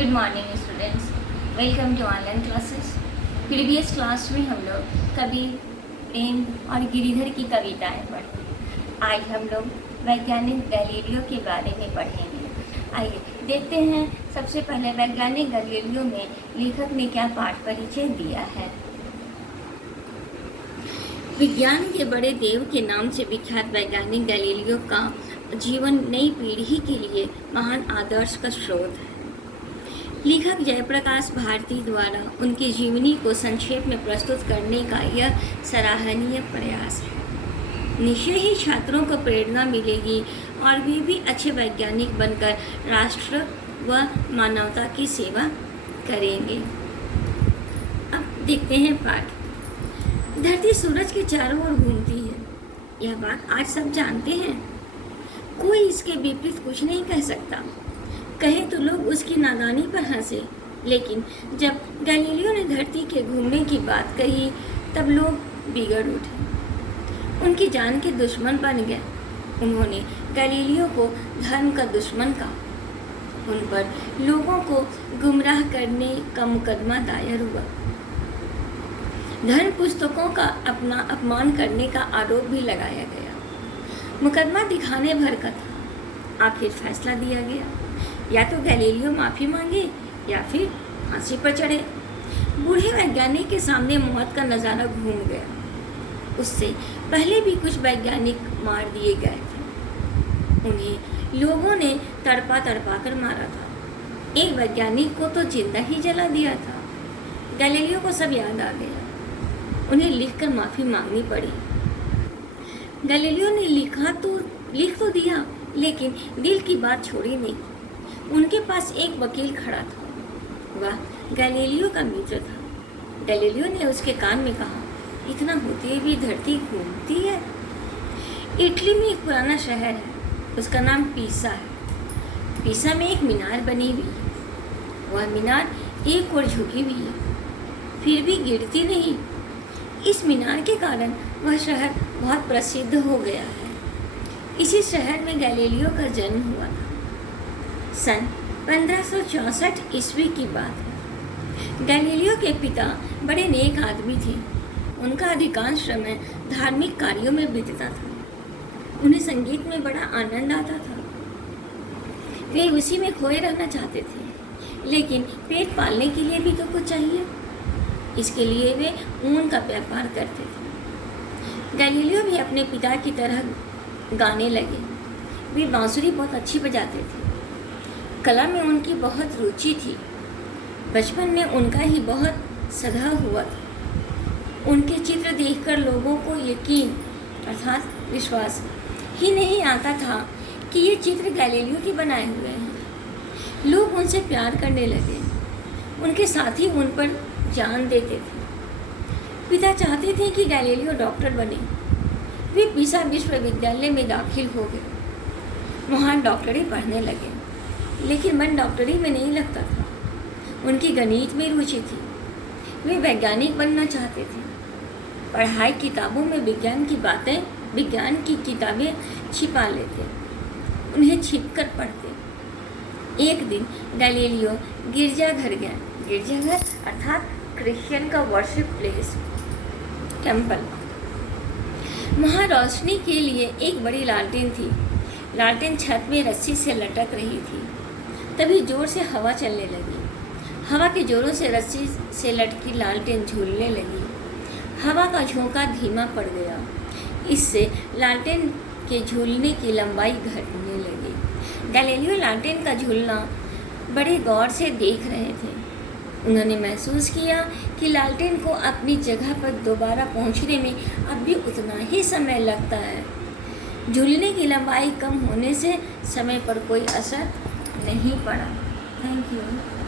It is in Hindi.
Good morning students, welcome to online classes. Previous class में हम लोग कवि प्रेम और गिरिधर की कविताएं पढ़े। आज हम लोग वैज्ञानिक गैलीलियो के बारे में पढ़ेंगे। आइए देखते हैं। सबसे पहले वैज्ञानिक गैलीलियो में लेखक ने क्या पाठ परिचय दिया है। विज्ञान के बड़े देव के नाम से विख्यात वैज्ञानिक गैलीलियो का जीवन नई पीढ़ी के लिए महान आदर्श का स्रोत है। लेखक जयप्रकाश भारती द्वारा उनकी जीवनी को संक्षेप में प्रस्तुत करने का यह सराहनीय प्रयास है। निश्चय ही छात्रों को प्रेरणा मिलेगी और वे भी अच्छे वैज्ञानिक बनकर राष्ट्र व मानवता की सेवा करेंगे। अब देखते हैं पाठ। धरती सूरज के चारों ओर घूमती है, यह बात आज सब जानते हैं। कोई इसके विपरीत कुछ नहीं कह सकता। कहे तो लोग उसकी नादानी पर हंसे, लेकिन जब गैलीलियो ने धरती के घूमने की बात कही तब लोग बिगड़ उठे, उनकी जान के दुश्मन बन गए। उन्होंने गैलीलियो को धर्म का दुश्मन कहा। उन पर लोगों को गुमराह करने का मुकदमा दायर हुआ। धर्म पुस्तकों का अपना अपमान करने का आरोप भी लगाया गया। मुकदमा दिखाने भर का था। आखिर फैसला दिया गया, या तो गैलीलियो माफ़ी मांगे या फिर फांसी पर चढ़े। बूढ़े वैज्ञानिक के सामने मौत का नज़ारा घूम गया। उससे पहले भी कुछ वैज्ञानिक मार दिए गए थे। उन्हें लोगों ने तड़पा तड़पा कर मारा था। एक वैज्ञानिक को तो जिंदा ही जला दिया था। गैलीलियो को सब याद आ गया। उन्हें लिखकर माफ़ी मांगनी पड़ी। गैलीलियो ने लिख तो दिया, लेकिन दिल की बात छोड़ी नहीं। उनके पास एक वकील खड़ा था। वह गैलीलियो का मित्र था। गैलीलियो ने उसके कान में कहा, इतना होते हुए भी धरती घूमती है। इटली में एक पुराना शहर है, उसका नाम पीसा है। पीसा में एक मीनार बनी हुई है। वह मीनार एक ओर झुकी हुई है, फिर भी गिरती नहीं। इस मीनार के कारण वह शहर बहुत प्रसिद्ध हो गया है। इसी शहर में गैलीलियो का जन्म हुआ था। सन 1564 ईस्वी की बात है। गैलीलियो के पिता बड़े नेक आदमी थे। उनका अधिकांश समय धार्मिक कार्यों में बीतता था। उन्हें संगीत में बड़ा आनंद आता था। वे उसी में खोए रहना चाहते थे, लेकिन पेट पालने के लिए भी तो कुछ चाहिए। इसके लिए वे ऊन का व्यापार करते थे। गैलीलियो भी अपने पिता की तरह गाने लगे। वे बांसुरी बहुत अच्छी बजाते थे। कला में उनकी बहुत रुचि थी। बचपन में उनका ही बहुत सधा हुआ था। उनके चित्र देखकर लोगों को यकीन अर्थात विश्वास ही नहीं आता था कि ये चित्र गैलीलियो के बनाए हुए हैं। लोग उनसे प्यार करने लगे। उनके साथी उन पर जान देते थे। पिता चाहते थे कि गैलीलियो डॉक्टर बने। वे पीसा विश्वविद्यालय में दाखिल हो गए। वहाँ डॉक्टरी पढ़ने लगे, लेकिन मन डॉक्टरी में नहीं लगता था। उनकी गणित में रुचि थी। वे वैज्ञानिक बनना चाहते थे। पढ़ाई किताबों में विज्ञान की किताबें छिपा लेते, उन्हें छिपकर पढ़ते। एक दिन गैलीलियो गिरजाघर गया। गिरजाघर अर्थात क्रिश्चियन का वर्शिप प्लेस, टेम्पल। वहाँ रोशनी के लिए एक बड़ी लालटेन थी। लालटेन छत में रस्सी से लटक रही थी। तभी जोर से हवा चलने लगी। हवा के जोरों से रस्सी से लटकी लालटेन झूलने लगी। हवा का झोंका धीमा पड़ गया। इससे लालटेन के झूलने की लंबाई घटने लगी। गैलीलियो लालटेन का झूलना बड़े गौर से देख रहे थे। उन्होंने महसूस किया कि लालटेन को अपनी जगह पर दोबारा पहुंचने में अब भी उतना ही समय लगता है। झूलने की लंबाई कम होने से समय पर कोई असर नहीं पड़ा। Thank you.